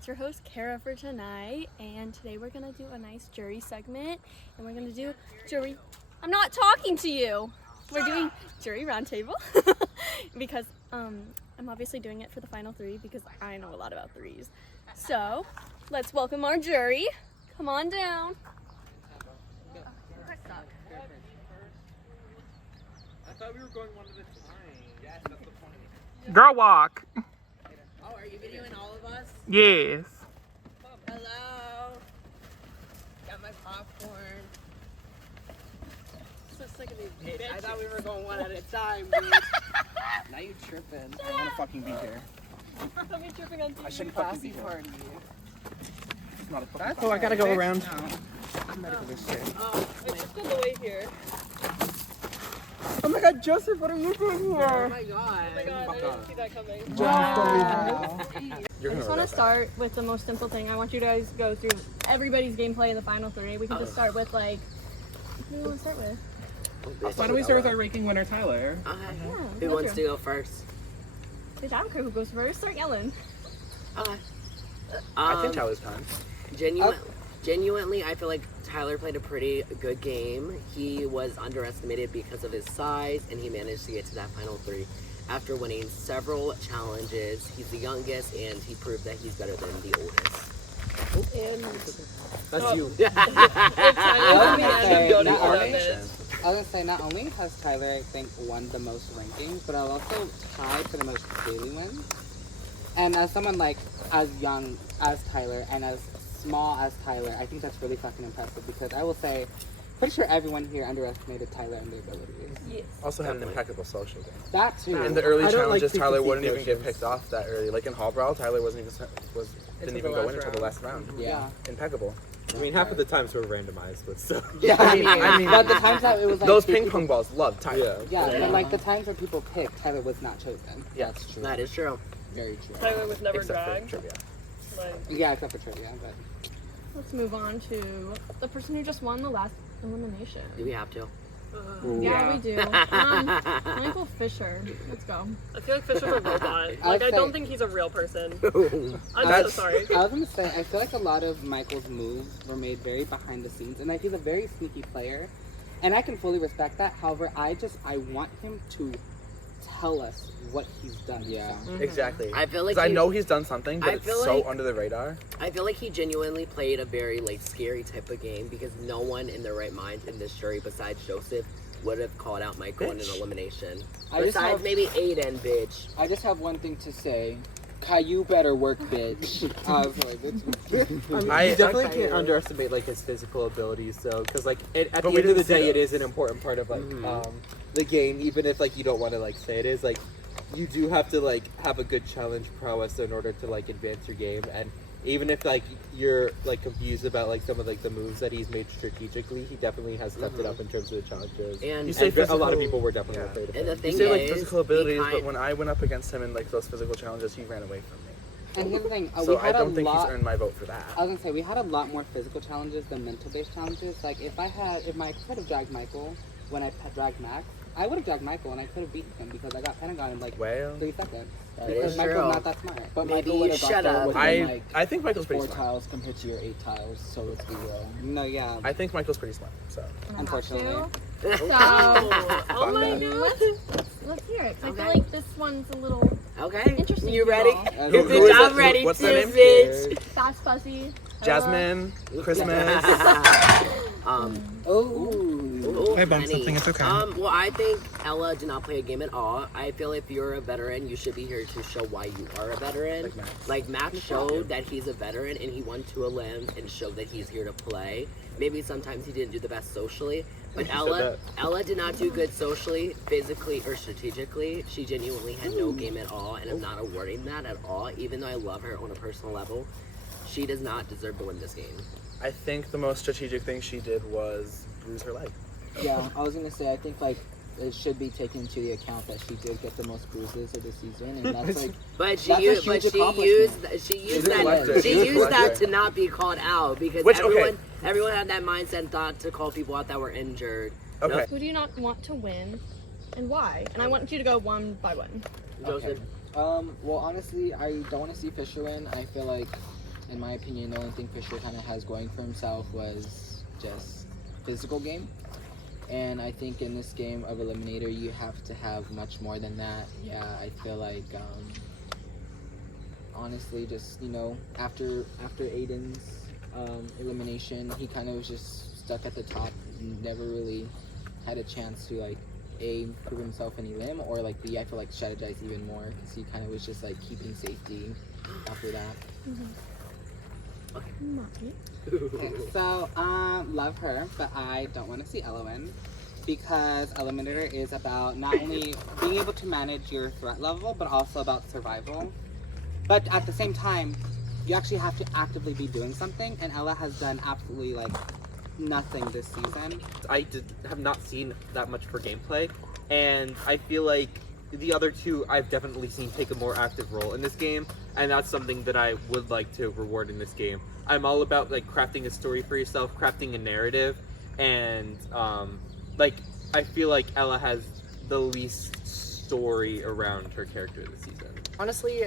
It's your host Cara for tonight, and today we're gonna do a nice jury segment, and we're gonna do jury. I'm not talking to you. We're doing jury roundtable because I'm obviously doing it for the final three because I know a lot about threes. So let's welcome our jury. Come on down. I thought we were going one at a time. Yes, that's the point. Girl walk. Oh, are you videoing all of us? Yes. Hello. Got my popcorn. So sick of these Bitch, I bitches. thought we were going one at a time, bitch. Now you tripping. I want to fucking be here. I'll be tripping on TV. I shouldn't fucking be Classy here. party. It's not a fucking That's Oh, I gotta go bitch. around. No. I'm ready for this shit. Oh, It's just on the way here. Oh my god, Joseph, what are you doing oh here? my god. Oh my god, I Fuck didn't off. see that coming. Joseph, don't leave now. I just want to start with the most simple thing. I want you guys to go through everybody's gameplay in the final three. We can just start with like, who do you want to start with? Why don't we start with our ranking winner, Tyler? Okay. Yeah, Who go wants through. to go first? Bitch, I don't care who goes first. Start yelling. Okay. I think Tyler's time. Genuinely, I feel like Tyler played a pretty good game. He was underestimated because of his size, and he managed to get to that final three after winning several challenges. He's the youngest, and he proved that he's better than the oldest. And That's you. I was gonna say, not only has Tyler, I think, won the most rankings, but I'll also tied for the most daily wins. And as someone like as young as Tyler and as small as Tyler, I think that's really fucking impressive because I will say, pretty sure everyone here underestimated Tyler and their abilities. yes. Also had an impeccable social game. That too. In the early I don't like challenges, Tyler preconceived wouldn't even get notions. picked off that early. Like in Hall Brawl, Tyler didn't even go in until the last round. Yeah. Impeccable. I mean, half of the times we're randomized, but still. Yeah, I mean, but the times that it was like those people- ping pong balls love Tyler. Yeah, but like the times where people picked, Tyler was not chosen. Yeah. That's true. That is true. Very true. Tyler was never Except for dragged. trivia. But Yeah, except for trivia, but let's move on to the person who just won the last elimination. Do we have to? Yeah, we do. Michael Fisher. Let's go. I feel like Fisher's a robot. I'd Like, I say- don't think he's a real person. I'm so That's- sorry. I was gonna say, I feel like a lot of Michael's moves were made very behind the scenes, and like he's a very sneaky player, and I can fully respect that. However, I want him to tell us what he's done. Yeah. Exactly. I feel like Because I he- know he's done something, but I it's feel so like- under the radar. I feel like he genuinely played a very like scary type of game because no one in their right mind in this jury besides Joseph would have called out Michael in an Bitch. elimination. I just Besides have- maybe Aidan, bitch. I just have one thing to say. Caillou better work, bitch. I was like, I you definitely okay. can't underestimate like his physical abilities, though, because like at But the we end of the didn't see day, it those. is an important part of like the game. Even if like you don't want to like say it is, like you do have to like have a good challenge prowess in order to like advance your game. And even if like you're like confused about like some of like the moves that he's made strategically, he definitely has stepped it up in terms of the challenges. And You say And a lot of physical- people were definitely yeah. afraid of And the him. thing You say like is, physical abilities, behind- but when I went up against him in like those physical challenges, he ran away from me. and here's the thing. So we I had don't a think lot. he's earned my vote for that. I was gonna say we had a lot more physical challenges than mental-based challenges. Like if Mike could have dragged Michael when I dragged Max, I would have dragged Michael and I could have beaten him because I got Pentagon in like Well, 3 seconds. That Because is Michael's true. not that smart. But Maybe Michael you would have shut got there up. within I like think Michael's pretty 4 smart. tiles compared to your 8 tiles, so let's be real. No, yeah. I think Michael's pretty smart. So Unfortunately. So, Oh my bad. god. let's hear it. 'Cause I Okay. feel like this one's a little Okay, interesting. you to ready? all. Who Bitch, is I'm it? ready What's too, their name? bitch. Fast Fuzzy. Jasmine, Christmas. Oh, I bumped something, it's okay. Well, I think Ella did not play a game at all. I feel if you're a veteran, you should be here to show why you are a veteran. Like Max showed that he's a veteran, and he won 2 elims and showed that he's here to play. Maybe sometimes he didn't do the best socially, but Ella did not do good socially, physically, or strategically. She genuinely had no game at all, and I'm not awarding that at all. Even though I love her on a personal level, she does not deserve to win this game. I think the most strategic thing she did was bruise her leg. Yeah, I was gonna say I think like it should be taken into the account that she did get the most bruises of the season, and that's like But she That's a used, huge but she accomplishment. used a collector. that. She's She a used that collector. to not be called out because Which, okay. everyone had that mindset and thought to call people out that were injured. Okay. Who do you not want to win, and why? And I want you to go one by one. Joseph. well honestly I don't want to see Fisher win. I feel like in my opinion, the only thing Fisher kind of has going for himself was just physical game. And I think in this game of Eliminator, you have to have much more than that. Yeah, I feel like, honestly, just, you know, after Aidan's elimination, he kind of was just stuck at the top, never really had a chance to, like, A, prove himself in Elim, or, like, B, I feel like strategize even more, because he kind of was just, like, keeping safety after that. Maki. Okay, so, love her, but I don't want to see Ella win. Because Eliminator is about not only being able to manage your threat level, but also about survival. But at the same time, you actually have to actively be doing something, and Ella has done absolutely, like, nothing this season. I have not seen that much for gameplay, and I feel like the other two I've definitely seen take a more active role in this game, and that's something that I would like to reward in this game. I'm all about, like, crafting a story for yourself, crafting a narrative, and like, I feel like Ella has the least story around her character this season. Honestly,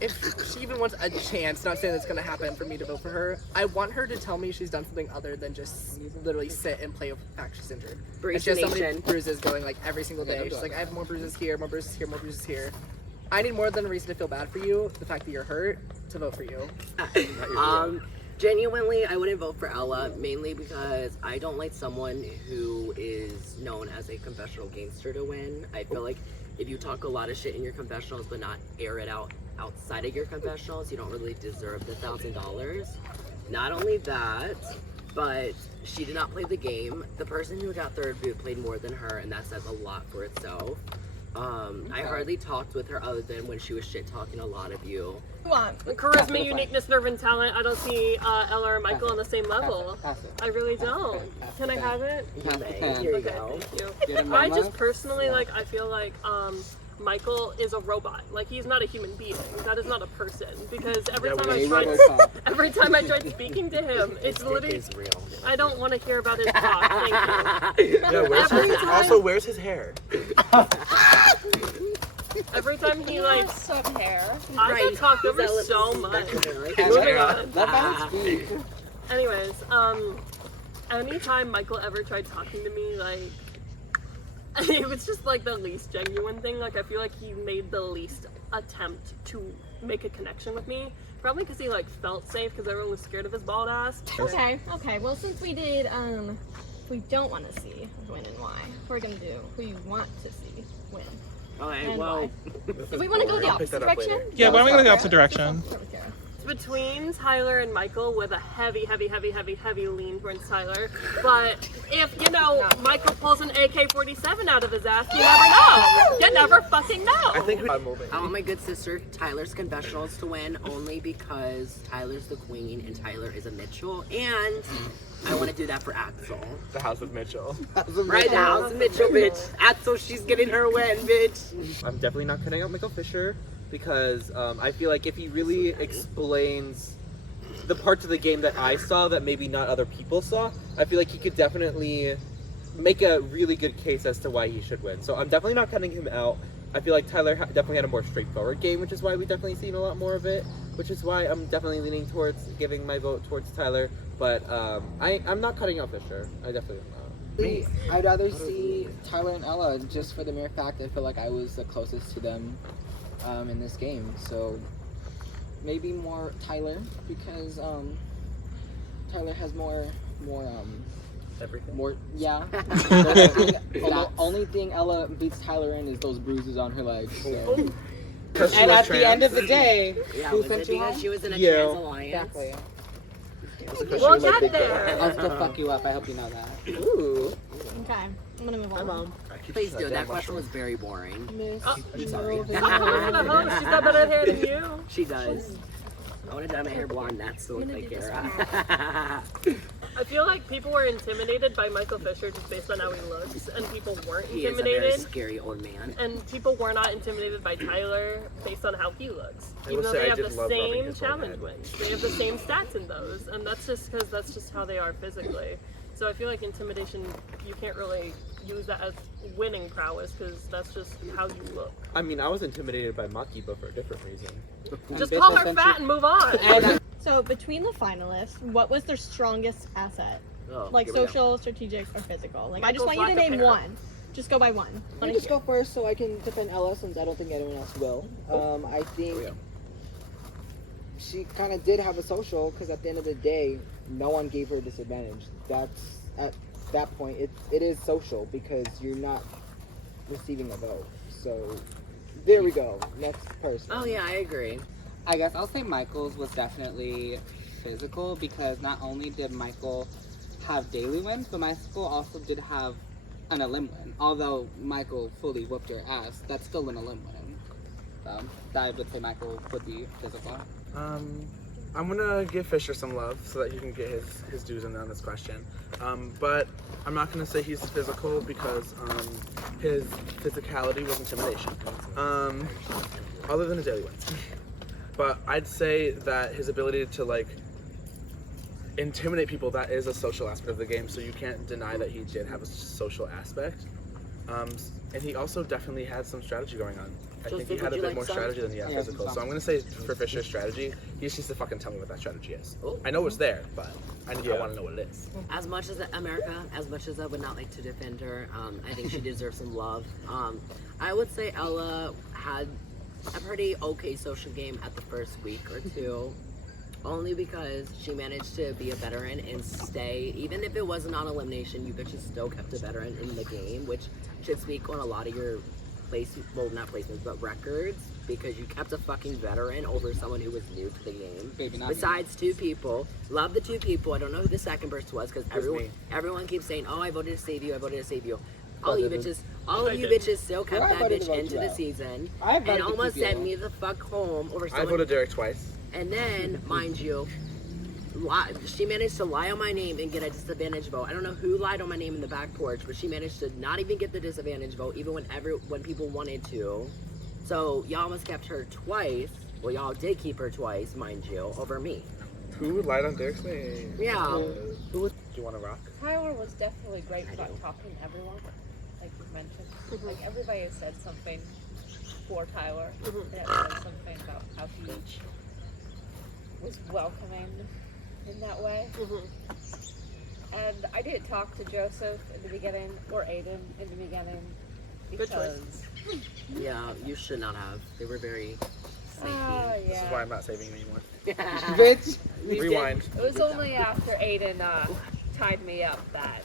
if she even wants a chance, not saying it's gonna happen for me to vote for her, I want her to tell me she's done something other than just literally sit and play with the fact she's injured. And she has so many bruises going like every single day. She's like, I have more bruises here, more bruises here, more bruises here. I need more than a reason to feel bad for you, the fact that you're hurt, to vote for you. Genuinely, I wouldn't vote for Ella, mainly because I don't like someone who is known as a confessional gangster to win. I feel like if you talk a lot of shit in your confessionals but not air it out outside of your confessionals, you don't really deserve the $1,000. Not only that, but she did not play the game. The person who got third boot played more than her, and that says a lot for itself. I hardly talked with her other than when she was shit-talking a lot of you. Charisma, uniqueness, nerve, and talent. I don't see Ella or Michael on the same level. I really don't. Can I have it? Here you Okay, go. thank you. I just personally, like, I feel like Michael is a robot. Like, he's not a human being. That is not a person. Because every time I tried speaking to him, it's literally, real. I don't want to hear about his talk. Thank you. Yeah, also, where's his hair? Every time he, like, Some hair. I get talked over so much. Moving on. Anyways, anytime Michael ever tried talking to me, like, it was just like the least genuine thing. Like, I feel like he made the least attempt to make a connection with me. Probably because he, like, felt safe because everyone was scared of his bald ass. Okay, well, since we did, we don't want to see win and why, we're gonna do who you want to see win. Okay, And well, why. If we want to go the opposite direction? Yeah, why don't we go the opposite direction? It's between Tyler and Michael with a heavy lean towards Tyler. But if, you know, Michael pulls an AK-47 out of his ass, you never know. You never fucking know. I think I'm moving. I want my good sister Tyler's confessionals to win only because Tyler's the queen and Tyler is a Mitchell, and I want to do that for Axel. The House of Mitchell. Right, the House of Mitchell, bitch. Axel, she's getting her win, bitch. I'm definitely not cutting out Michael Fisher because I feel like if he really explains the parts of the game that I saw that maybe not other people saw, I feel like he could definitely make a really good case as to why he should win. So I'm definitely not cutting him out. I feel like Tyler definitely had a more straightforward game, which is why we've definitely seen a lot more of it, which is why I'm definitely leaning towards giving my vote towards Tyler. But I'm not cutting out Fisher. I definitely am not. I'd rather see Tyler and Ella just for the mere fact I feel like I was the closest to them in this game. So maybe more Tyler because Tyler has more Everything. more yeah. The only thing Ella beats Tyler in is those bruises on her legs. So. And at the end of the day, Yeah, who was sent it you because home? she was in a Yeah. trans alliance? Exactly. We'll get there. I'll still fuck you up. I hope you know that. Ooh. Okay, I'm gonna move on. Please do. That question was very boring. Sorry. I'm coming for the host. She's got better hair than you. She does. I want to dye my hair blonde. That's to look like Cara. I feel like people were intimidated by Michael Fisher just based on how he looks, and people weren't He is a very intimidated. scary old man. And people were not intimidated by Tyler based on how he looks. I Even will though say they I have did the love rubbing same his own challenge head. wins. They have the same stats in those, and that's just because that's just how they are physically. So I feel like intimidation, you can't really use that as winning prowess because that's just how you look. I mean, I was intimidated by Maki, but for a different reason. Just call her fat and move on. So between the finalists, what was their strongest asset? Oh, Like here we go. social, strategic, or physical? Like I just Michael's want you to lack of name hair. one. Just go by one. Let Wanna me just hear. go first so I can defend Ella since I don't think anyone else will. I think Oh, yeah. she kind of did have a social because at the end of the day, no one gave her a disadvantage. That's at that point, it is social because you're not receiving a vote. So there we go. Next person. Oh yeah, I agree. I guess I'll say Michael's was definitely physical because not only did Michael have daily wins, but Michael also did have an elim win. Although Michael fully whooped your ass, that's still an elim win. So I would say Michael would be physical. I'm gonna give Fisher some love so that he can get his dues in on this question. But I'm not gonna say he's physical because his physicality was intimidation. Other than his daily wins. But I'd say that his ability to like intimidate people, that is a social aspect of the game, so you can't deny that he did have a social aspect. And he also definitely had some strategy going on. I think he Joseph, had a would you bit like more some? strategy than he had Yeah, physical. some. So I'm gonna say for Fisher's strategy, he just needs to fucking tell me what that strategy is. Oh. I know it's there, but I want to know what it is. As much as as much as I would not like to defend her, I think she deserves some love. I would say Ella had a pretty okay social game at the first week or two, only because she managed to be a veteran and stay, even if it wasn't on elimination, you bitches still kept a veteran in the game, which should speak on a lot of your not placements, but records, because you kept a fucking veteran over someone who was new to the game. Baby, not me. Besides two people, love the two people. I don't know who the second person was because me. everyone keeps saying, "Oh, I voted to save you. I voted to save you." All of you didn't. bitches, all I of you did. bitches still kept Well, I that voted bitch to vote into you the out. season I voted and to almost keep you sent out. me the fuck home over I someone. voted Derek twice. And then, mind you, she managed to lie on my name and get a disadvantage vote. I don't know who lied on my name in the back porch, but she managed to not even get the disadvantage vote, even when people wanted to. So y'all almost kept her twice. Well, y'all did keep her twice, mind you, over me. Who lied on Derek's name? Yeah. Who would do you want to rock? Tyler was definitely great I about do. talking to everyone, like you mentioned. Like everybody has said something for Tyler. They have said something about how he was welcoming in that way. And I didn't talk to Joseph in the beginning or Aidan in the beginning Good choice. because Yeah, you should not have. They were very sneaky. This is why I'm not saving you anymore. Bitch. Rewind. it was only after Aidan tied me up that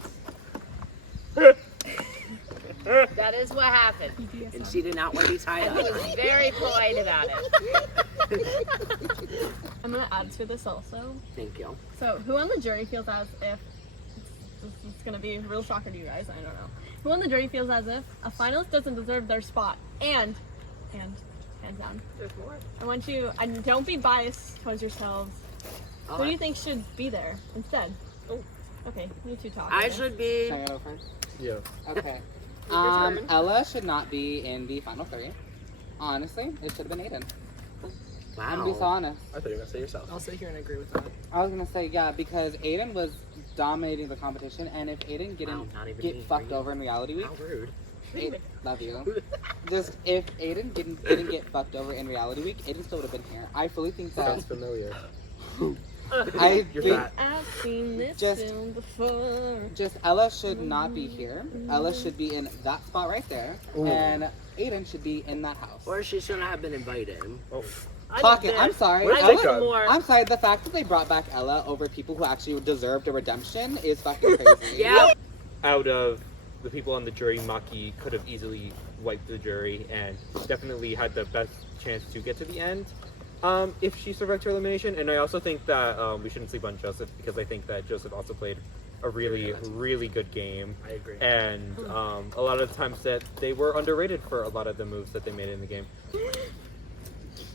that is what happened. And she did not want to be tied And he up. was very polite about it. I'm gonna add to this also. Thank you. So, who on the jury feels as if this is gonna be a real shocker to you guys? I don't know. Who on the jury feels as if a finalist doesn't deserve their spot? And hands down. There's more. I want you. And don't be biased towards yourselves. Who do you think should be there instead? Oh. Okay, you two talk. I should be. Can I go first? Yeah. Okay. Your turn. Ella should not be in the final three. Honestly, it should have been Aidan. I'm gonna be so Wow. honest. I thought you were gonna say yourself. I'll sit here and agree with that. I was gonna say yeah because Aidan was dominating the competition, and if Aidan Wow, not even get me, fucked for you. over in reality week, How rude. love you. Just if Aidan didn't get fucked over in reality week, Aidan still would have been here. I fully think that. Sounds familiar. I You're think fat. I've seen this Just- film before. just Ella should not be here. Ella should be in that spot right there, and Aidan should be in that house. Or she shouldn't have been invited. Talking, I'm sorry. I Ella- need more. I'm sorry. The fact that they brought back Ella over people who actually deserved a redemption is fucking crazy. Yeah. Out of the people on the jury, Maki could have easily wiped the jury and definitely had the best chance to get to the end if she survived her elimination. And I also think that we shouldn't sleep on Joseph because I think that Joseph also played a really, really good game. I agree. And a lot of the times that they were underrated for a lot of the moves that they made in the game.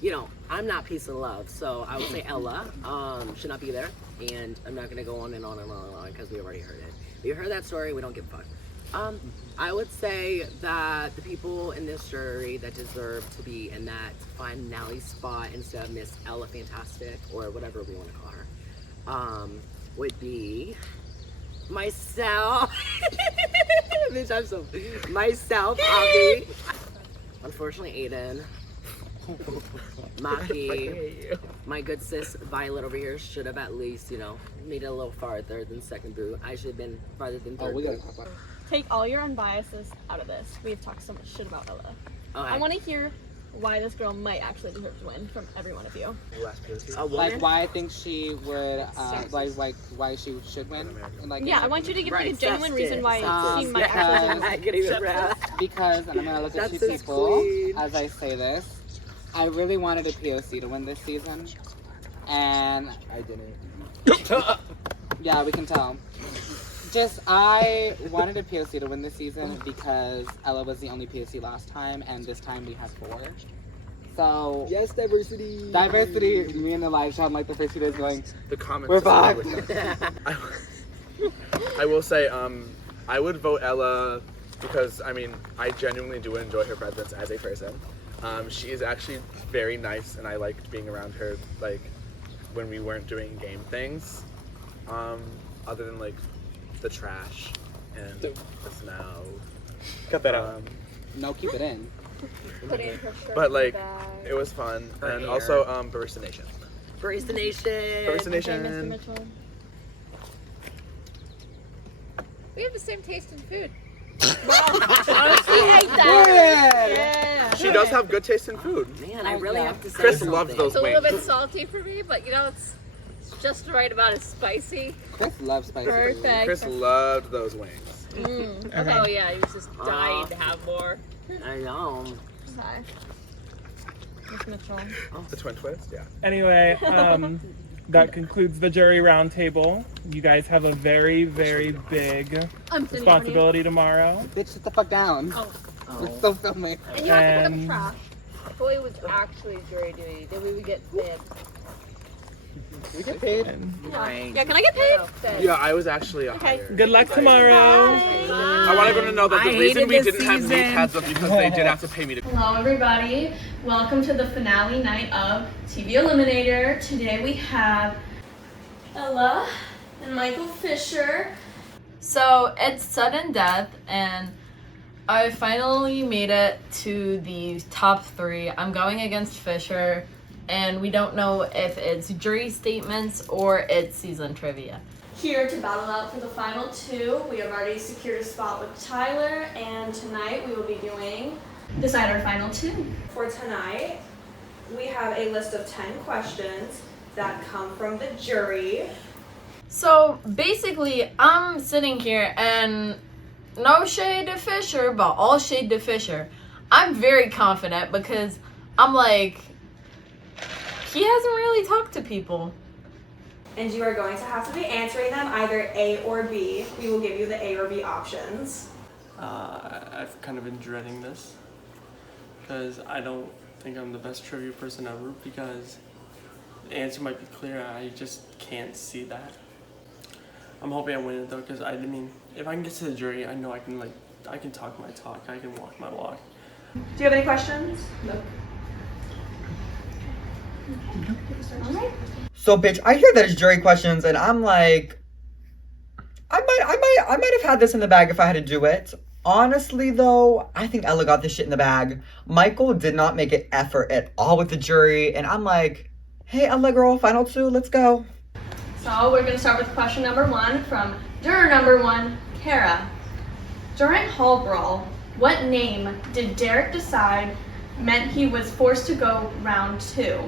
You know, I'm not peace and love, so I would say Ella should not be there. And I'm not gonna go on and on and on and on because we already heard it. You heard that story, we don't give a fuck. I would say that the people in this jury that deserve to be in that finale spot instead of Miss Ella Fantastic or whatever we want to call her, would be myself. Bitch, I'm so myself, Avi. Unfortunately, Aidan. Maki, my good sis Violet over here should have at least, you know, made it a little farther than second boo. I should have been farther than third. Oh, we gotta talk about. Take all your unbiases out of this. We've talked so much shit about Ella. Okay. I want to hear why this girl might actually deserve to win from every one of you. Like why I think she would, why she should win. Like, Yeah, I want you to give me a genuine Right, reason why um, she might actually deserve I can't even rap. because, and I'm gonna look at That's two his people queen. as I say this. I really wanted a POC to win this season, and I didn't. yeah, we can tell. Just, I wanted a POC to win this season because Ella was the only POC last time, and this time we have 4. So, Yes, diversity. diversity, me in the live shot, like the first 2 days going, The comments. we're back. I will say, I would vote Ella because, I mean, I genuinely do enjoy her presence as a person. She is actually very nice, and I liked being around her, like, when we weren't doing game things. Other than, like, the trash and the smell. Cut that out. No, keep it in. But, like, it was fun. Her And hair. also, Barista Nation. Barista Nation. Barista Okay, Mr. Nation. Mitchell. We have the same taste in food. Honestly, hate that. Yeah. She does have good taste in food. Man, I really have to say Chris something. loves those It's a little wings. bit salty for me, but you know, it's just the right amount of spicy. Chris loves spicy food. Perfect. Chris loved those wings. Oh yeah, he was just dying to have more. I know. Okay. Miss Mitchell. The twin twist, yeah. Anyway, that concludes the jury roundtable. You guys have a very, very big I'm sitting responsibility tomorrow. Bitch, sit the fuck down. It's so filming. And you have to pick And- up trash. Boy, it was actually jury duty. Then we would get fed. We get paid. Yeah, can I get paid? Yeah, I was actually a Okay. higher. Good luck tomorrow. I want everyone to know that the I reason hated we this didn't have season. knee pads was because they did have to pay me to. Hello everybody, welcome to the finale night of TV.Eliminator. Today we have Ella and Michael Fisher. So it's sudden death, and I finally made it to the top 3. I'm going against Fisher, and we don't know if it's jury statements or it's season trivia. Here to battle out for the final 2, we have already secured a spot with Tyler, and tonight we will be doing Decide Our Final 2. For tonight, we have a list of 10 questions that come from the jury. So basically, I'm sitting here, and no shade to Fisher, but all shade to Fisher. I'm very confident because I'm like, he hasn't really talked to people. And you are going to have to be answering them either A or B. We will give you the A or B options. I've kind of been dreading this because I don't think I'm the best trivia person ever because the answer might be clear. I just can't see that. I'm hoping I win it though, because I mean, if I can get to the jury, I know I can talk my talk, I can walk my walk. Do you have any questions? No. Alright. So, bitch, I hear that it's jury questions, and I'm like, I might have had this in the bag if I had to do it. Honestly, though, I think Ella got this shit in the bag. Michael did not make an effort at all with the jury, and I'm like, hey, Ella girl, final 2, let's go. So we're gonna start with question number 1 from juror number 1, Cara. During Hall Brawl, what name did Derek decide meant he was forced to go round 2?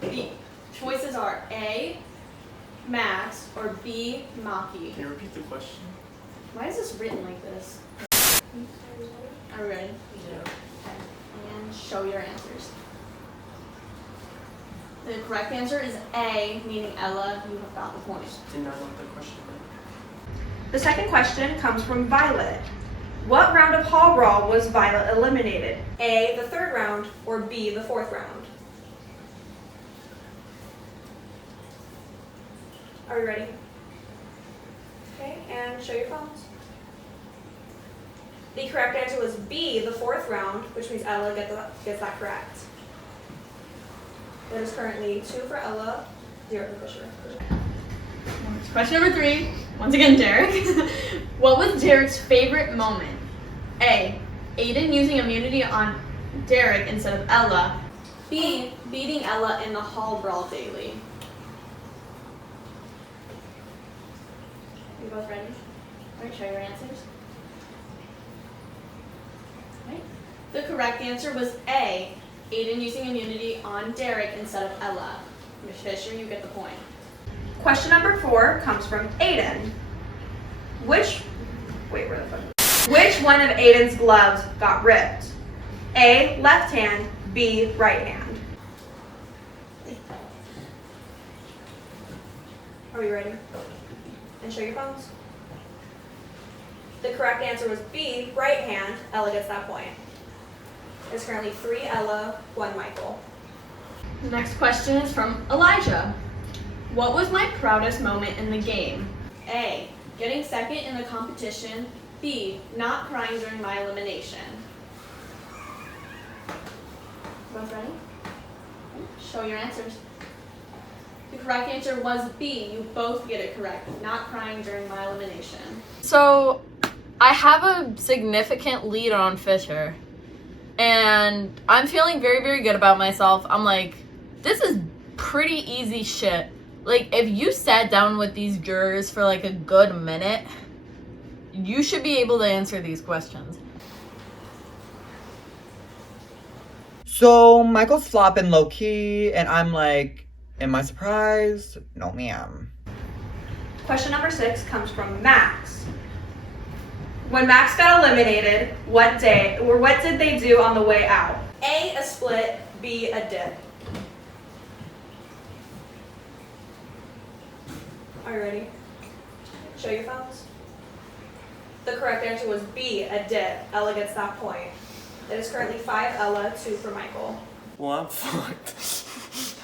The choices are A, Max, or B, Maki. Can you repeat the question? Why is this written like this? Are we ready? Yeah. Okay. And show your answers. The correct answer is A, meaning Ella, you have got the point. Did not know what the question meant. The second question comes from Violet. What round of Hall Brawl was Violet eliminated? A, the 3rd round, or B, the 4th round? Are we ready? Okay, and show your phones. The correct answer was B, the 4th round, which means Ella gets that correct. It is currently 2 for Ella, 0 for Fisher. Question number 3, once again, Derek. What was Derek's favorite moment? A, Aidan using immunity on Derek instead of Ella. B, beating Ella in the hall brawl daily. You both ready? All right, show your answers. Right. The correct answer was A, Aidan using immunity on Derek instead of Ella. Ms. Fisher, you get the point. Question number 4 comes from Aidan. Which one of Aidan's gloves got ripped? A, left hand, B, right hand. Are we ready? And show your phones. The correct answer was B, right hand. Ella gets that point. There's currently 3 Ella, 1 Michael. The next question is from Elijah. What was my proudest moment in the game? A, getting second in the competition. B, not crying during my elimination. Both ready? Show your answers. The correct answer was B. You both get it correct. Not crying during my elimination. So, I have a significant lead on Fisher. And I'm feeling very, very good about myself. I'm like, this is pretty easy shit. Like, if you sat down with these jurors for like a good minute, you should be able to answer these questions. So Michael's flopping low key, and I'm like, am I surprised? No, ma'am. Question number 6 comes from Max. When Max got eliminated, what did they do on the way out? A, a split, B, a dip. Are you ready? Show your phones. The correct answer was B, a dip. Ella gets that point. It is currently 5 Ella, 2 for Michael. Well, I'm fucked.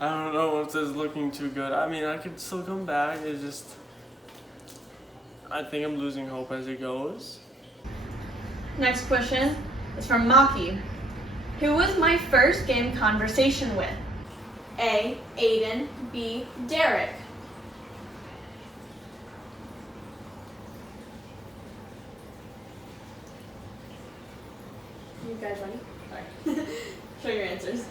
I don't know if this is looking too good. I mean, I could still come back. It's just, I think I'm losing hope as it goes. Next question is from Maki. Who was my first game conversation with? A, Aidan, B, Derek. You guys ready? Sorry. Show your answers.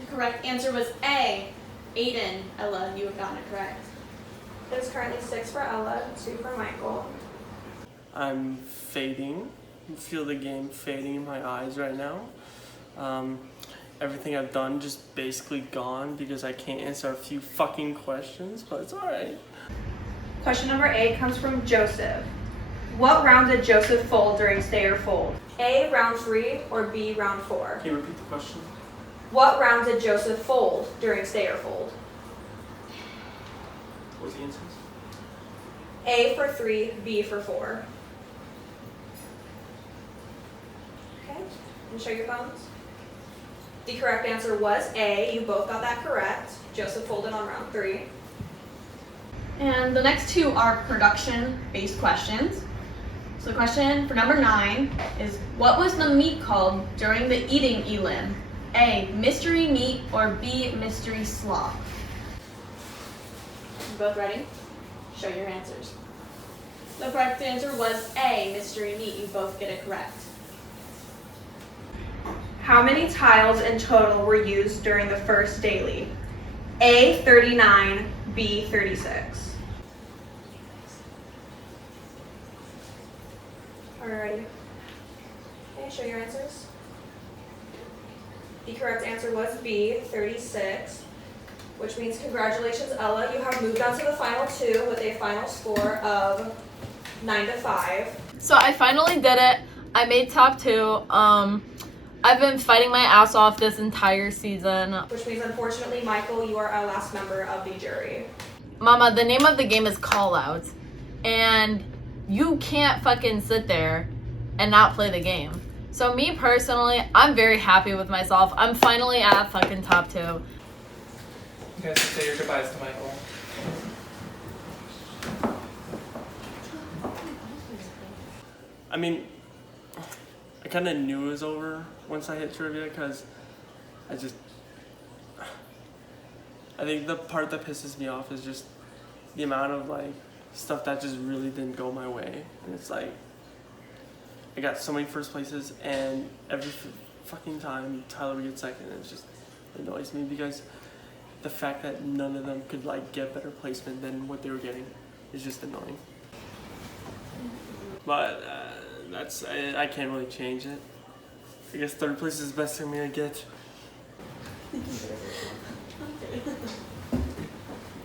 The correct answer was A, Aidan. Ella, you have gotten it correct. There's currently 6 for Ella, 2 for Michael. I'm fading. I feel the game fading in my eyes right now. Everything I've done just basically gone because I can't answer a few fucking questions, but it's alright. Question number 8 comes from Joseph. What round did Joseph fold during stay or fold? A, round 3, or B, round 4? Can you repeat the question? What round did Joseph fold during stay or fold? What's the answers? A for 3, B for 4. Okay, and show your phones. The correct answer was A. You both got that correct. Joseph folded on round 3. And the next 2 are production-based questions. So the question for number 9 is, what was the meat called during the eating elim? A, mystery meat, or B, mystery slop? You both ready? Show your answers. The correct answer was A, mystery meat. You both get it correct. How many tiles in total were used during the first daily? A, 39, B, 36. Alrighty. Okay, show your answers. The correct answer was B, 36, which means congratulations, Ella. You have moved on to the final 2 with a final score of 9-5. So I finally did it. I made top 2. I've been fighting my ass off this entire season. Which means, unfortunately, Michael, you are our last member of the jury. Mama, the name of the game is Call Out. And you can't fucking sit there and not play the game. So me personally, I'm very happy with myself. I'm finally at fucking top 2. You guys can say your goodbyes to Michael. I mean, I kind of knew it was over once I hit trivia because I think the part that pisses me off is just the amount of like stuff that just really didn't go my way. And it's like, I got so many first places, and every fucking time Tyler would get second, it just annoys me because the fact that none of them could like get better placement than what they were getting is just annoying. But I can't really change it. I guess third place is the best I'm gonna get.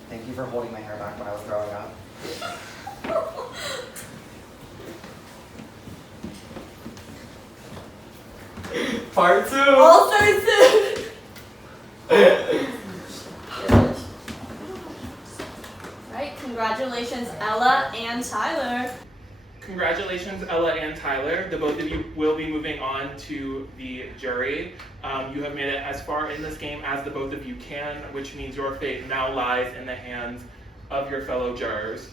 Thank you for holding my hair back when I was growing up. Part 2! All stars soon! Right, congratulations, Ella and Tyler. Congratulations, Ella and Tyler. The both of you will be moving on to the jury. You have made it as far in this game as the both of you can, which means your fate now lies in the hands of your fellow jurors.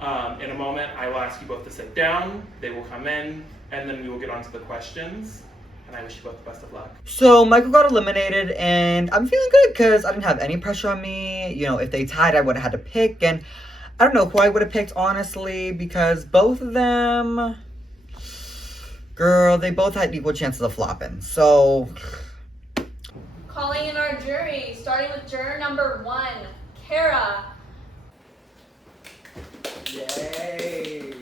In a moment, I will ask you both to sit down. They will come in, and then we will get on to the questions. And I wish you both the best of luck. So Michael got eliminated, and I'm feeling good because I didn't have any pressure on me. You know, if they tied, I would have had to pick, and I don't know who I would have picked, honestly, because both of them, girl, they both had equal chances of flopping. So, Calling in our jury, starting with juror number 1, Cara. Yay!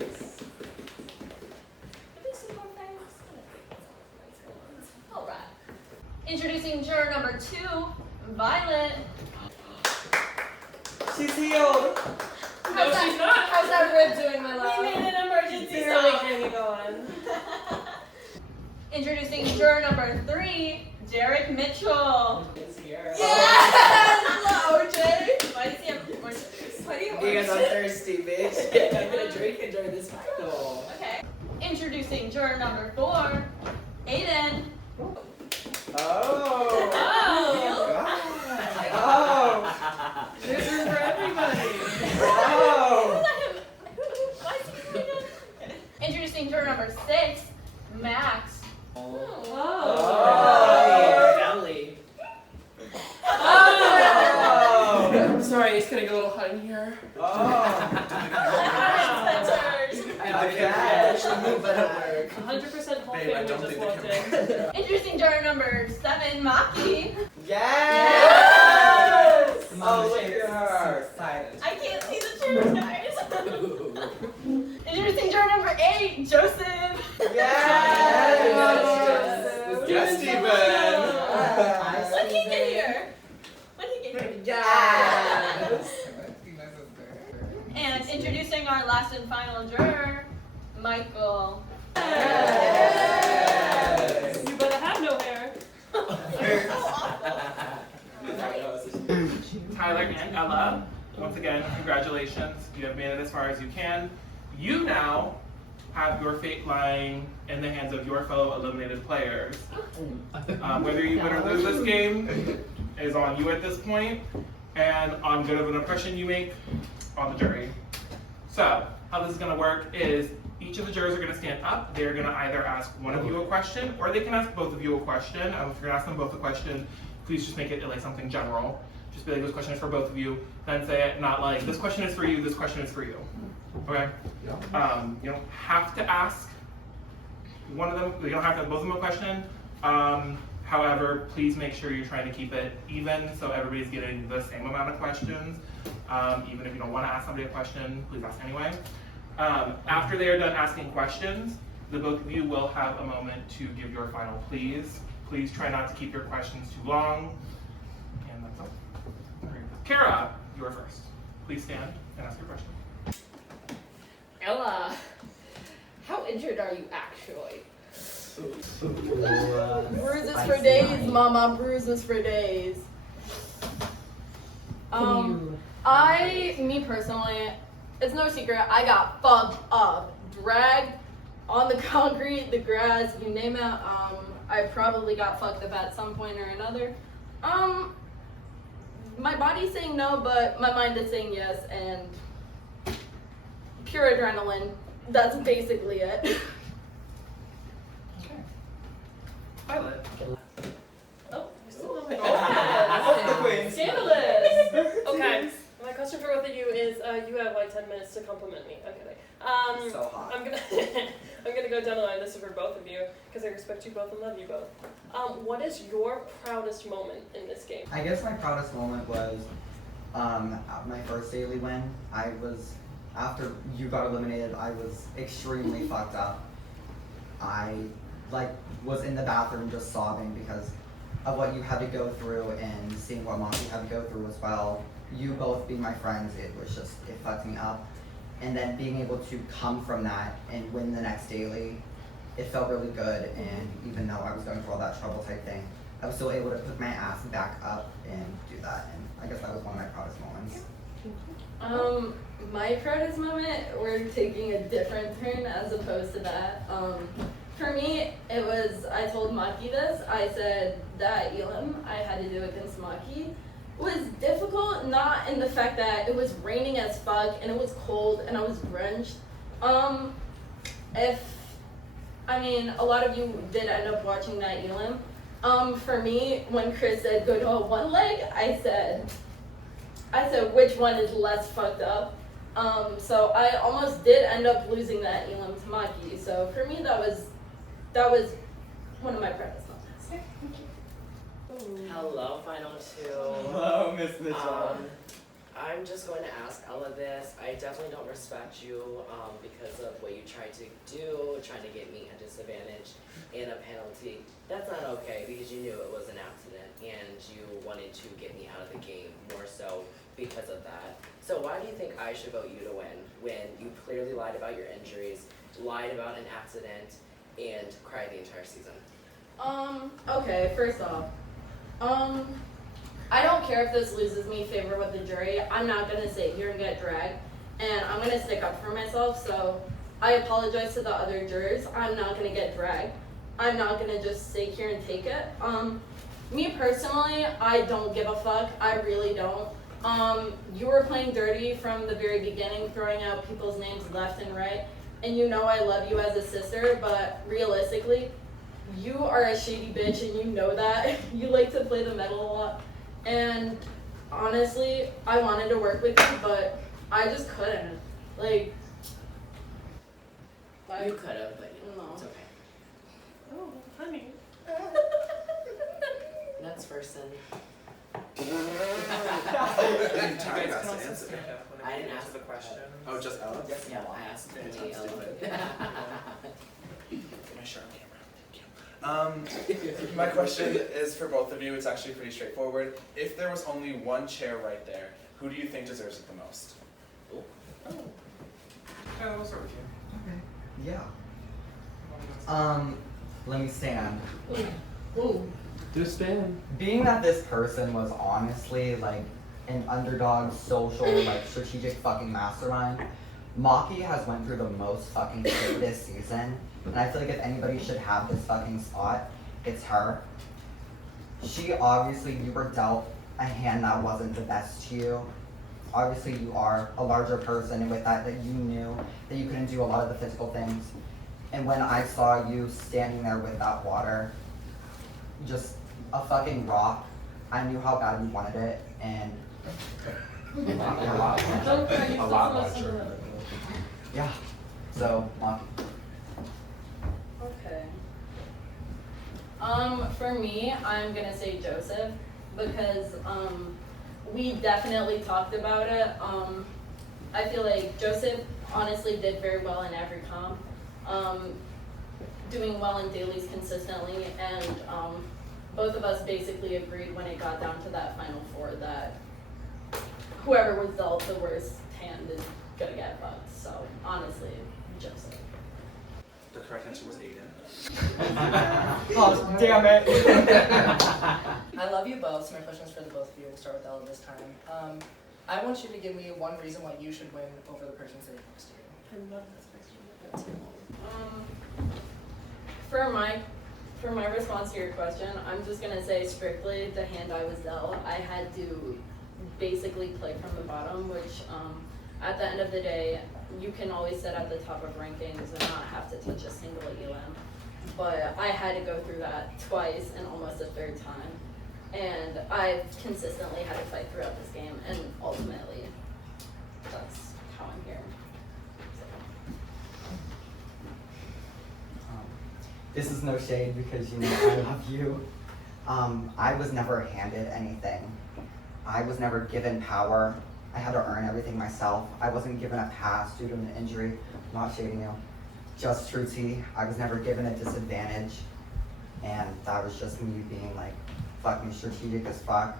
Alright. Introducing juror number 2, Violet. She's healed! How's that rib doing, my love? We made an emergency stop. Hanging on. Introducing juror number 3, Derek Mitchell. Here. Yes! OJ. Why does he have orange juice? Why do you have orange Because I'm juice? thirsty, bitch. I'm gonna drink and during this final. Okay. Introducing juror number 4, Aidan. Oh! Oh! This is for everybody. Oh! Why is he doing that? Introducing juror number 6, Max. Belly. I'm sorry, it's gonna get a little hot in here. Actually move that at work. 100% whole family just walked in. Introducing juror number 7, Maki. Yes! Oh, look at her. Silence. I can't see the chairs, guys. Introducing juror number 8, Joseph. Yes! Yes, Steven! When did he get here? When did he get here? Yes! And introducing our last and final juror, Michael. Yes! You better have no hair. Tyler and Ella, once again, congratulations. You have made it as far as you can. You now have your fate lying in the hands of your fellow eliminated players. Whether you win or lose this game is on you at this point, and on good of an impression you make on the jury. So, how this is going to work is each of the jurors are going to stand up. They're going to either ask one of you a question, or they can ask both of you a question. If you're going to ask them both a question, please just make it like something general. Just be like, this question is for both of you. Then say it not like, this question is for you, this question is for you. Okay? You don't have to ask one of them, you don't have to have both of them a question. However, please make sure you're trying to keep it even so everybody's getting the same amount of questions. Even if you don't want to ask somebody a question, please ask anyway. After they are done asking questions, the both of you will have a moment to give your final pleas. Please try not to keep your questions too long. And that's all. Cara, you are first. Please stand and ask your question. Ella, how injured are you actually? Bruises for days, mama, bruises for days. Me personally, it's no secret, I got fucked up. Dragged on the concrete, the grass, you name it. I probably got fucked up at some point or another. My body's saying no, but my mind is saying yes, and pure adrenaline. That's basically it. Okay. Violet. Oh, you're still on my Queen. Scandalous! Okay, my question for both of you is, you have like 10 minutes to compliment me. I'm kidding. So hot. I'm gonna go down the line. This is for both of you because I respect you both and love you both. What is your proudest moment in this game? I guess my proudest moment was my first daily win. After you got eliminated, I was extremely fucked up. I was in the bathroom just sobbing because of what you had to go through and seeing what Maki had to go through as well. You both being my friends, it fucked me up. And then being able to come from that and win the next daily, it felt really good. And even though I was going through all that trouble type thing, I was still able to put my ass back up and do that. And I guess that was one of my proudest moments. My proudest moment, we're taking a different turn as opposed to that. For me, it was, I told Maki this, I said that Elam I had to do against Maki was difficult, not in the fact that it was raining as fuck and it was cold and I was drenched. A lot of you did end up watching that Elam. For me, when Chris said go to a one leg, I said which one is less fucked up. So I almost did end up losing that Elam to Maki. So for me, that was one of my proudest moments. Hello, Final Two. Hello, Miss Mitchell. I'm just going to ask Ella this. I definitely don't respect you because of what you tried to do, trying to get me a disadvantage and a penalty. That's not okay because you knew it was an accident and you wanted to get me out of the game more so because of that. So why do you think I should vote you to win when you clearly lied about your injuries, lied about an accident, and cried the entire season? Okay, first off, I don't care if this loses me favor with the jury. I'm not gonna sit here and get dragged, and I'm gonna stick up for myself, so I apologize to the other jurors. I'm not gonna get dragged. I'm not gonna just sit here and take it. Me personally, I don't give a fuck. I really don't. You were playing dirty from the very beginning, throwing out people's names left and right, and you know I love you as a sister, but realistically, you are a shady bitch and you know that. You like to play the middle a lot. And honestly, I wanted to work with you, but I just couldn't. You could have, but no. It's okay. Oh, honey. Next person. You guys can also stand up when I didn't ask the question. Oh, just Ella? Yeah, I asked Yeah, me, let's Ella. do it. Get my shirt on camera. My question is for both of you. It's actually pretty straightforward. If there was only one chair right there, who do you think deserves it the most? Tyler, we'll start with you. Yeah. Let me stand. Ooh. Just stand. Being that this person was honestly an underdog, social, strategic fucking mastermind, Maki has went through the most fucking shit this season, and I feel like if anybody should have this fucking spot, it's her. You were dealt a hand that wasn't the best to you. Obviously you are a larger person, and with that you knew that you couldn't do a lot of the physical things. And when I saw you standing there with that water, just a fucking rock, I knew how bad you wanted it, and A lot larger. yeah. So, Maki. Okay. For me, I'm gonna say Joseph because we definitely talked about it. I feel like Joseph honestly did very well in every comp, doing well in dailies consistently, and both of us basically agreed when it got down to that final four that whoever was dealt the worst hand is gonna get fucked. So honestly, Joseph. The correct answer was Aidan. Oh, damn it. I love you both, so my question is for the both of you. We'll start with Ella this time. I want you to give me one reason why you should win over the person sitting next to you. I love this question. For my response to your question, I'm just gonna say strictly the hand I was dealt. I had to basically play from the bottom, which at the end of the day, you can always sit at the top of rankings and not have to touch a single ELM. But I had to go through that twice and almost a third time. And I've consistently had to fight throughout this game, and ultimately, that's how I'm here. this is no shade because, you know, I love you. I was never handed anything. I was never given power. I had to earn everything myself. I wasn't given a pass due to an injury. I'm not shading you. Just true tea. I was never given a disadvantage. And that was just me being like fucking strategic as fuck.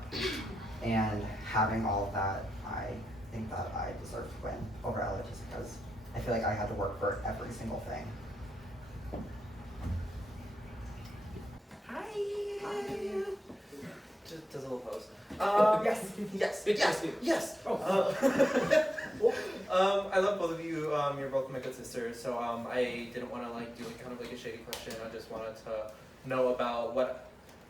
And having all of that, I think that I deserve to win over Ella just because I feel like I had to work for every single thing. Just a little pose. Yes. I love both of you. You're both my good sisters. So I didn't want to like do kind of like a shady question. I just wanted to know about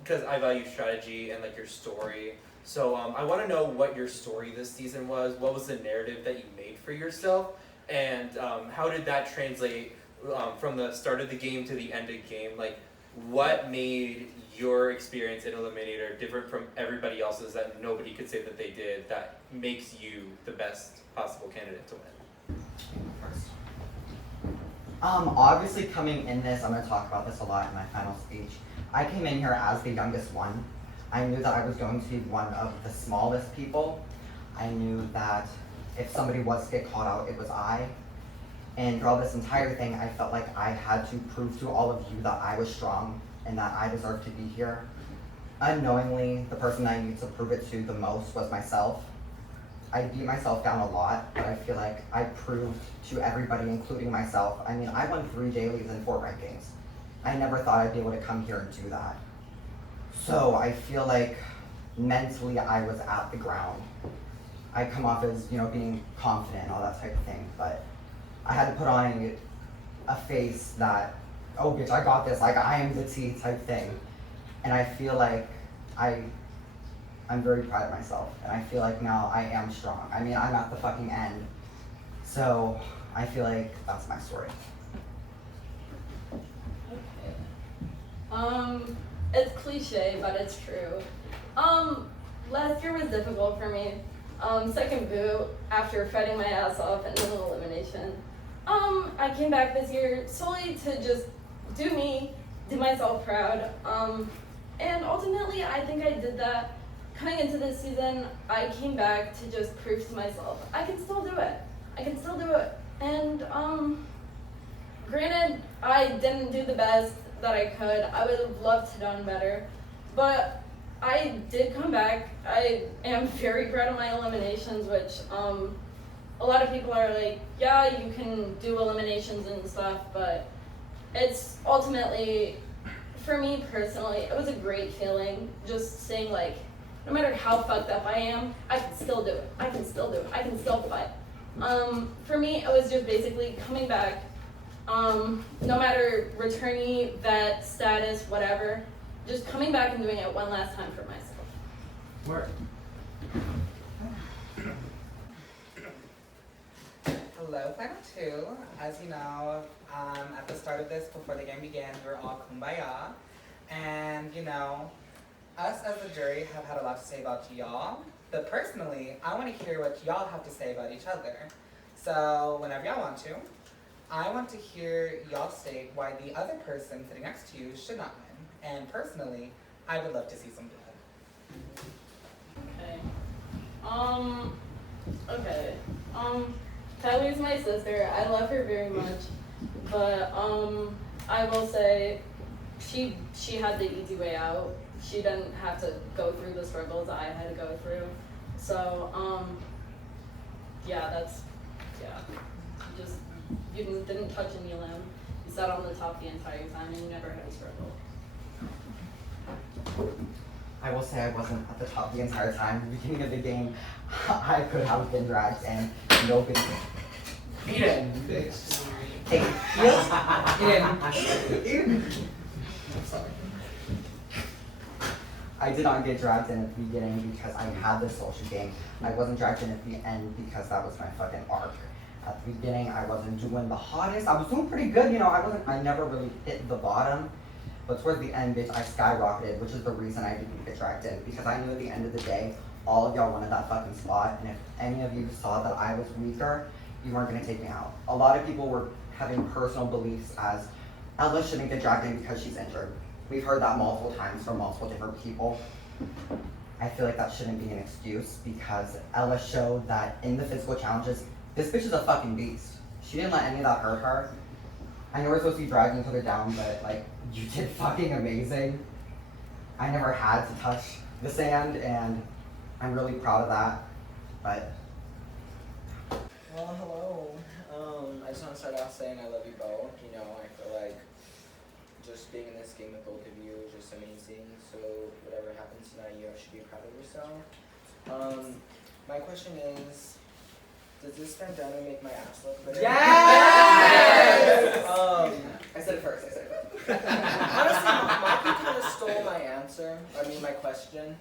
because I value strategy and like your story. So I want to know what your story this season was. What was the narrative that you made for yourself, and how did that translate from the start of the game to the end of the game? Like, what made your experience in Eliminator different from everybody else's that nobody could say that they did that makes you the best possible candidate to win? Obviously coming in this, I'm going to talk about this a lot in my final speech. I came in here as the youngest one. I knew that I was going to be one of the smallest people. I knew that if somebody was to get caught out, it was I. And throughout this entire thing, I felt like I had to prove to all of you that I was strong and that I deserved to be here. Unknowingly, the person I needed to prove it to the most was myself. I beat myself down a lot, but I feel like I proved to everybody, including myself. I mean, I won 3 dailies and 4 rankings. I never thought I'd be able to come here and do that. So I feel like mentally I was at the ground. I come off as, you know, being confident and all that type of thing, but I had to put on a face that, oh bitch, I got this, like I am the T type thing. And I feel like I'm very proud of myself, and I feel like now I am strong. I mean, I'm at the fucking end. So I feel like that's my story. Okay. It's cliche, but it's true. Last year was difficult for me. Second boot after fighting my ass off in an elimination. I came back this year solely to just do me, do myself proud. And ultimately, I think I did that. Coming into this season, I came back to just prove to myself, I can still do it. I can still do it. And granted, I didn't do the best that I could. I would have loved to done better. But I did come back. I am very proud of my eliminations, which a lot of people are like, yeah, you can do eliminations and stuff, but it's ultimately, for me personally, it was a great feeling just saying like, no matter how fucked up I am, I can still do it. I can still do it. I can still fight. For me, it was just basically coming back, no matter returnee, vet, status, whatever, just coming back and doing it one last time for myself. Work. Hello, Final 2. As you know, at the start of this, before the game began, we were all kumbaya. And, you know, us as a jury have had a lot to say about y'all. But personally, I want to hear what y'all have to say about each other. So, whenever y'all want to, I want to hear y'all state why the other person sitting next to you should not win. And personally, I would love to see some blood. Okay. Tyler's my sister. I love her very much. But, I will say, she had the easy way out. She didn't have to go through the struggles I had to go through. So, yeah, you didn't touch any limb. You sat on the top the entire time and you never had to struggle. I will say I wasn't at the top the entire time. At the beginning of the game, I could have been dragged and nobody. Aidan! Hey, Aidan! I'm sorry. I did not get dragged in at the beginning because I had this social game. I wasn't dragged in at the end because that was my fucking arc. At the beginning, I wasn't doing the hottest. I was doing pretty good, you know. I never really hit the bottom. But towards the end, bitch, I skyrocketed, which is the reason I didn't get dragged in. Because I knew at the end of the day, all of y'all wanted that fucking spot. And if any of you saw that I was weaker, you weren't gonna take me out. A lot of people were having personal beliefs as Ella shouldn't get dragged in because she's injured. We've heard that multiple times from multiple different people. I feel like that shouldn't be an excuse because Ella showed that in the physical challenges, this bitch is a fucking beast. She didn't let any of that hurt her. I know we're supposed to be dragging each other down, but like, you did fucking amazing. I never had to touch the sand, and I'm really proud of that, but. Well, hello. I just want to start off saying I love you both. You know, I feel like just being in this game with both of you is just amazing. So whatever happens tonight, you should be proud of yourself. My question is, does this bandana make my ass look better? Yes! I said it first. Honestly, Maki kind of stole my answer. I mean, my question.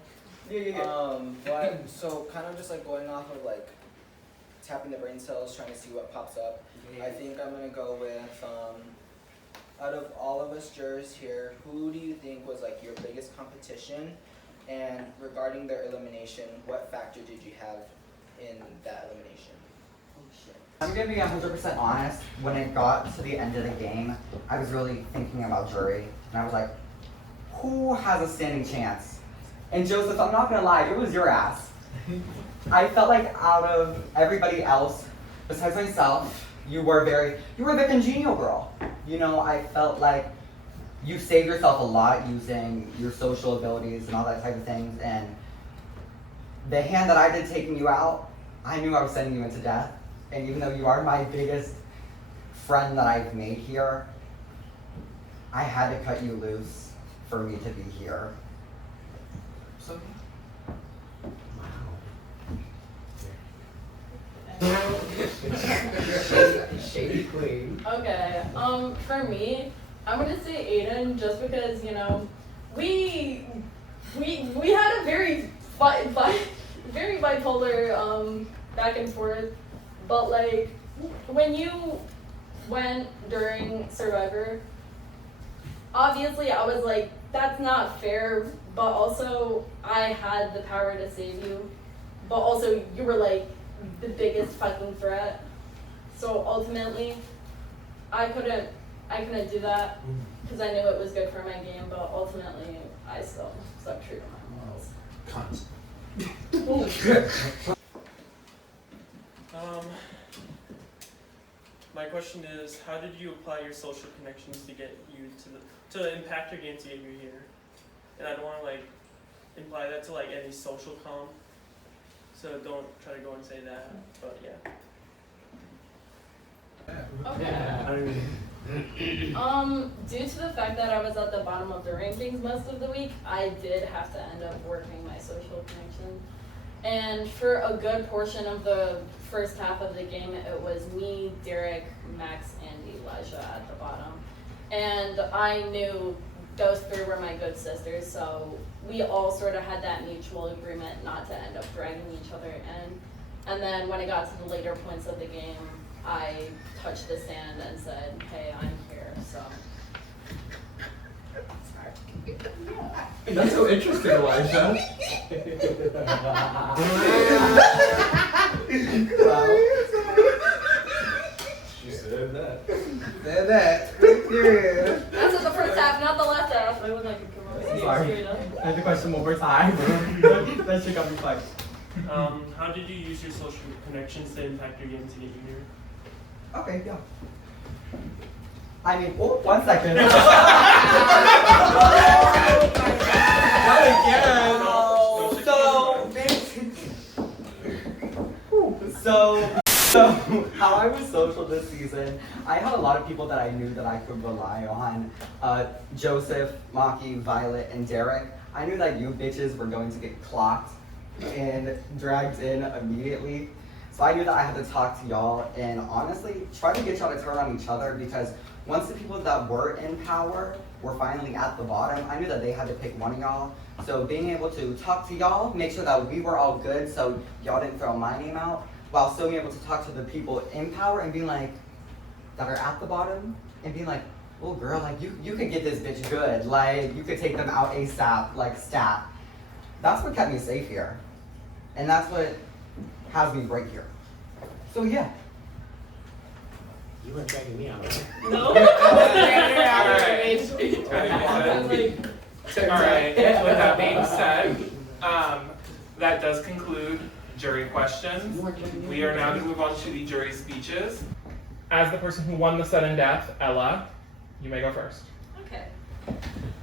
But so kind of just like going off of like tapping the brain cells, trying to see what pops up. I think I'm gonna go with out of all of us jurors here, who do you think was like your biggest competition? And regarding their elimination, what factor did you have in that elimination? I'm gonna be 100% honest. When it got to the end of the game, I was really thinking about jury, and I was like, who has a standing chance? And Joseph, I'm not gonna lie, it was your ass. I felt like out of everybody else, besides myself, you were the congenial girl. You know, I felt like you saved yourself a lot using your social abilities and all that type of things, and the hand that I did taking you out, I knew I was sending you into death. And even though you are my biggest friend that I've made here, I had to cut you loose for me to be here. So, Shady queen. Okay, for me, I'm gonna say Aidan just because, you know, we had a very bipolar back and forth, but like when you went during Survivor, obviously I was like, that's not fair, but also I had the power to save you, but also you were like the biggest fucking threat. So ultimately, I couldn't do that because I knew it was good for my game, but ultimately I still stuck true to my morals. My question is, how did you apply your social connections to get you to impact your game to get you here? And I don't want to like imply that to like any social comp, so don't try to go and say that. But yeah. Okay. Due to the fact that I was at the bottom of the rankings most of the week, I did have to end up working my social connection. And for a good portion of the first half of the game, it was me, Derek, Max, and Elijah at the bottom. And I knew those three were my good sisters, so we all sort of had that mutual agreement not to end up dragging each other in. And then when it got to the later points of the game, I touched the sand and said, hey, I'm here, so. That's so interesting, Elijah. She said that. Said that. Yeah. That's in the first half, not the last half. I would like to come over. Sorry. I had the question one more time. That shit got me fucked. How did you use your social connections to impact your game to get you here? Okay, yeah. I mean, oh, 1 second. So how I was social this season, I had a lot of people that I knew that I could rely on. Joseph, Maki, Violet, and Derek. I knew that you bitches were going to get clocked and dragged in immediately. So I knew that I had to talk to y'all and honestly try to get y'all to turn on each other, because once the people that were in power were finally at the bottom, I knew that they had to pick one of y'all. So being able to talk to y'all, make sure that we were all good so y'all didn't throw my name out, while still being able to talk to the people in power and being like, that are at the bottom, and being like, oh girl, like you could get this bitch good, like you could take them out ASAP, like stat. That's what kept me safe here. And that's what has me right here. So yeah. You weren't dragging me out, right? No. Alright, with that being said, that does conclude jury questions. We are now going to move on to the jury speeches. As the person who won the sudden death, Ella, you may go first. Okay.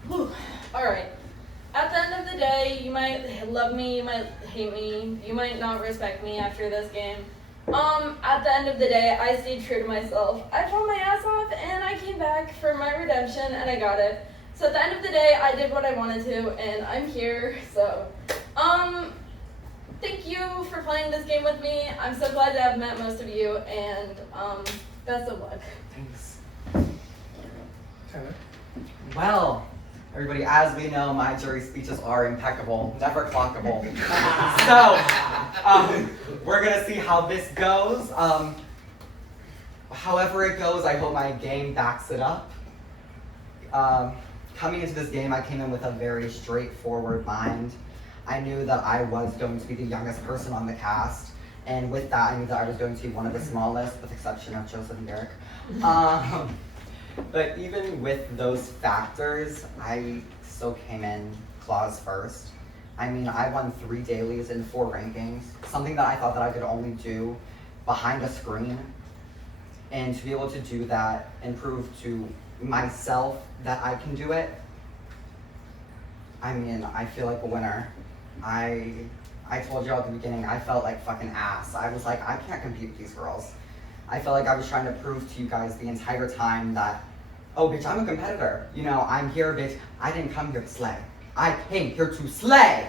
Whew. All right. At the end of the day, you might love me, you might hate me, you might not respect me after this game. At the end of the day, I stayed true to myself. I fought my ass off and I came back for my redemption and I got it. So at the end of the day, I did what I wanted to and I'm here. So, thank you for playing this game with me. I'm so glad to have met most of you and best of luck. Thanks. Tyler? Well, everybody, as we know, my jury speeches are impeccable, never clockable. So, we're gonna see how this goes. However it goes, I hope my game backs it up. Coming into this game, I came in with a very straightforward mind. I knew that I was going to be the youngest person on the cast, and with that, I knew that I was going to be one of the smallest, with the exception of Joseph and Derek. But even with those factors, I still came in claws first. I mean, I won 3 dailies and 4 rankings, something that I thought that I could only do behind a screen. And to be able to do that and prove to myself that I can do it, I mean, I feel like a winner. I told you all at the beginning, I felt like fucking ass. I was like, I can't compete with these girls. I felt like I was trying to prove to you guys the entire time that, oh bitch, I'm a competitor. You know, I'm here, bitch. I didn't come here to slay. I came here to slay.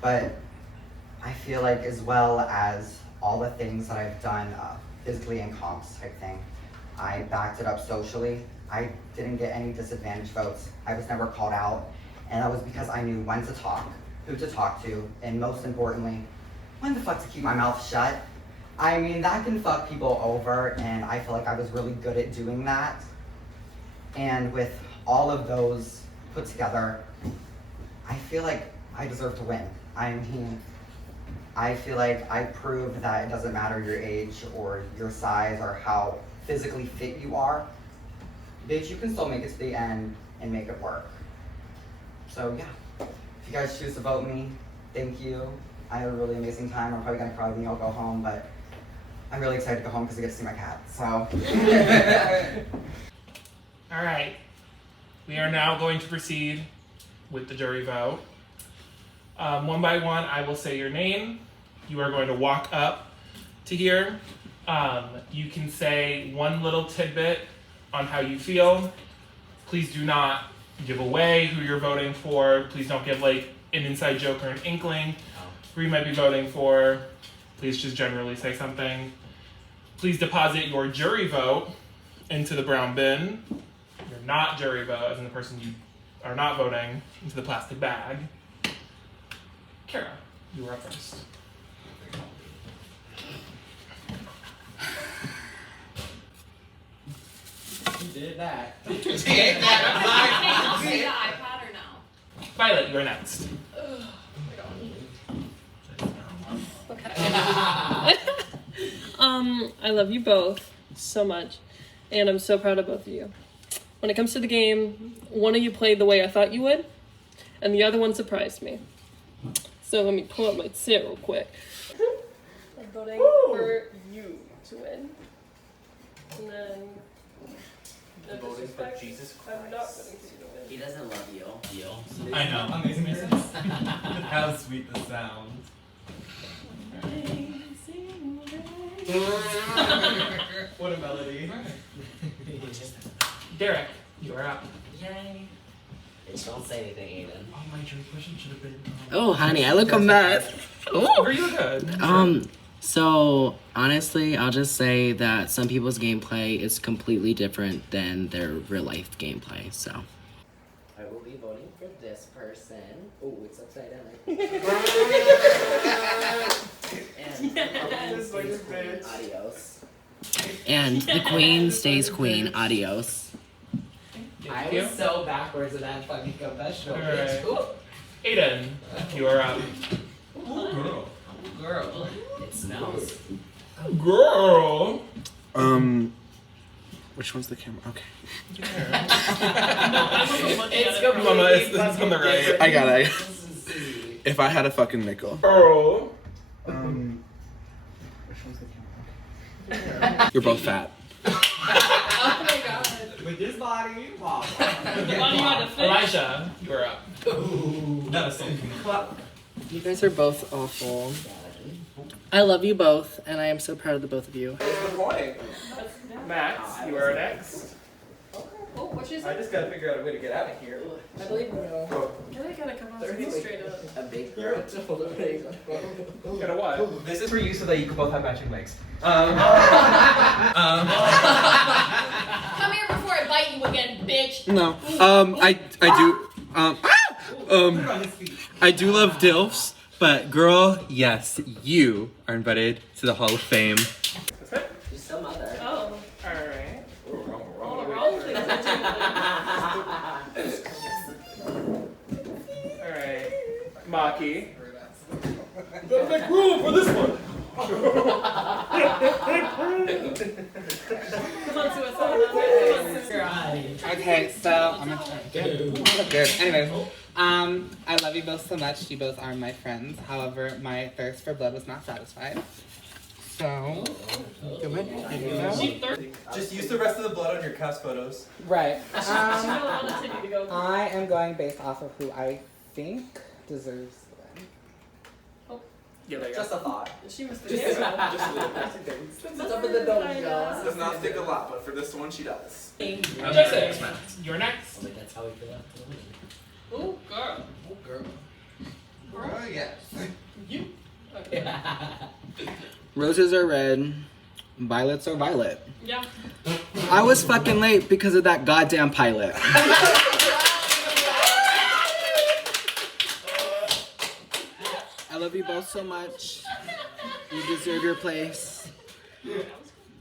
But I feel like as well as all the things that I've done physically and comps type thing, I backed it up socially. I didn't get any disadvantage votes. I was never called out. And that was because I knew when to talk, who to talk to, and most importantly, when the fuck to keep my mouth shut. I mean, that can fuck people over, and I feel like I was really good at doing that. And with all of those put together, I feel like I deserve to win. I mean, I feel like I proved that it doesn't matter your age or your size or how physically fit you are. Bitch, you can still make it to the end and make it work. So yeah, if you guys choose to vote me, thank you. I had a really amazing time. I'm probably gonna cry when you all go home, but I'm really excited to go home because I get to see my cat, so. All right, we are now going to proceed with the jury vote. One by one, I will say your name. You are going to walk up to here. You can say one little tidbit on how you feel. Please do not give away who you're voting for. Please don't give like an inside joke or an inkling who you might be voting for. Please just generally say something. Please deposit your jury vote into the brown bin. Your not jury vote, as in the person you are not voting, into the plastic bag. Cara, you are up first. You did that. I'll see the iPad or no? Violet, you're next. I love you both so much, and I'm so proud of both of you. When it comes to the game, one of you played the way I thought you would, and the other one surprised me. So let me pull up my set real quick. I'm voting for you to win. And then... no Voting for disrespect, Jesus I'm not Christ. voting for you to win. He doesn't love you. I know. Amazing sense. How sweet the sound. What a melody. Derek, you are up. Yay. Bitch, don't say anything, Aidan. Oh, my jury question should have been. Oh, honey, I look a mess. Are you good? So honestly, I'll just say that some people's gameplay is completely different than their real life gameplay, so. I will be voting for this person. Oh, it's upside down. And adios. And the queen stays queen. Adios. I was so backwards in that fucking confessional. Alright. Aidan, you are up. Ooh, girl. girl. It smells. Girl. Which one's the camera? Okay. Mama, it's on the right. I got it. If I had a fucking nickel. Girl. Which one's the camera? You're both fat. Oh my god. With this body, wow. Elijah, you're up. That is something. You guys are both awful. I love you both, and I am so proud of the both of you. Good point. Max, you are next. Oh, what she I just gotta figure out a way to get out of here. I believe you. Can I gotta come out straight up? A big girl. Gotta what? This is for you so that you can both have matching legs. Come here before I bite you again, bitch. No. I do love DILFs, but girl, yes, you are invited to the Hall of Fame. She's some other. Oh. Alright. All the wrong things are Alright. Maki. Gotta make room for this one. Come on, suicide. Okay, so I'm gonna try. Good. Anyways, I love you both so much. You both are my friends. However, my thirst for blood was not satisfied. So, go ahead. Just use the rest of the blood on your cast photos. Right. She's gonna want to take you to go. I am going based off of who I think deserves the win. Yeah, there you Just go. a thought. She was the Just a little. It's up in the dome, y'all. Does not think a lot, but for this one, she does. Joseph, you're next. Like that's how we feel after the win. Ooh, girl. Oh, girl. Oh, yes. You. Okay. Roses are red, violets are violet. Yeah. I was fucking late because of that goddamn pilot. I love you both so much. You deserve your place.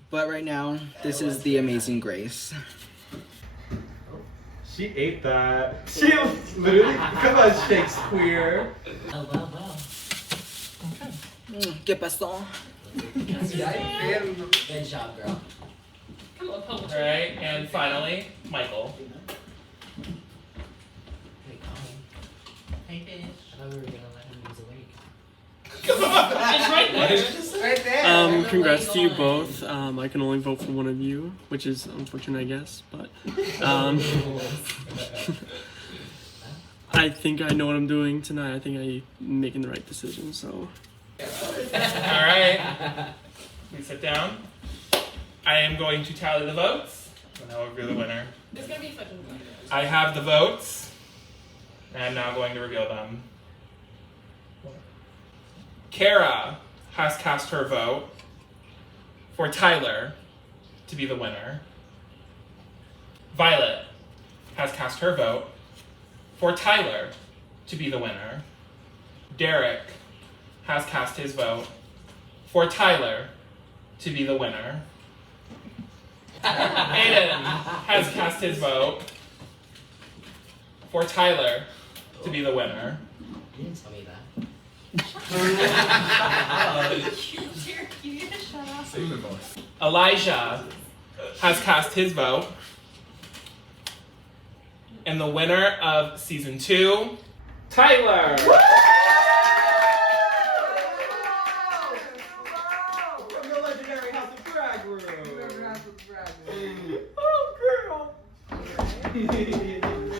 But right now, this is the Amazing Grace. She ate that. She literally, come on, Shakespeare. Well. Que pasó? Good job, girl. Come on, publish. Alright, and finally, Michael. Hey, Colin. Hey, fish. I thought we were gonna let him use awake. It's right there. Right there. Congrats to you both. I can only vote for one of you, which is unfortunate, I guess, but I think I know what I'm doing tonight. I think I'm making the right decision, so. Alright. Please sit down. I am going to tally the votes, and I will reveal the winner. It's gonna be fucking good. I have the votes, and I'm now going to reveal them. Cara has cast her vote for Tyler to be the winner. Violet has cast her vote for Tyler to be the winner. Derek has cast his vote for Tyler to be the winner. Aidan has cast his vote for Tyler to be the winner. You didn't tell me that. Elijah has cast his vote. And the winner of season 2, Tyler. From the legendary House of Drag Room.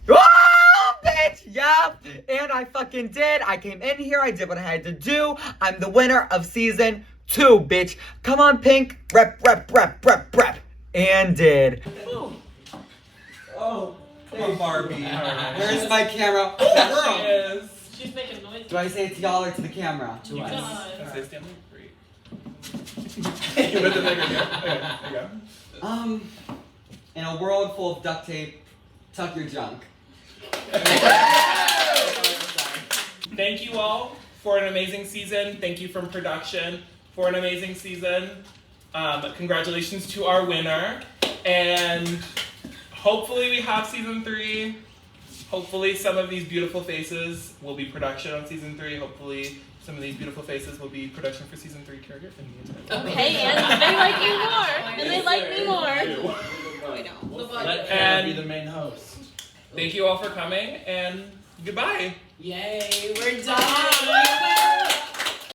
Oh, bitch! Yup! And I fucking did. I came in here, I did what I had to do. I'm the winner of season 2, bitch. Come on, Pink. Rep. And did. Oh, hey, Barbie. Alright. Where's my camera? There she is. She's making noise. Do I say it to y'all or to the camera? You us. can say Stanley. Great. You put the finger here. Okay, there you go. In a world full of duct tape, tuck your junk. Thank you all for an amazing season. Thank you from production for an amazing season. Congratulations to our winner. And hopefully we have season 3. Hopefully some of these beautiful faces will be production on season 3. Hopefully some of these beautiful faces will be production for season 3 caregiver. Okay, and they like you more. And they like me more. I know. Let And be the main host. Thank you all for coming, and goodbye. Yay, we're done.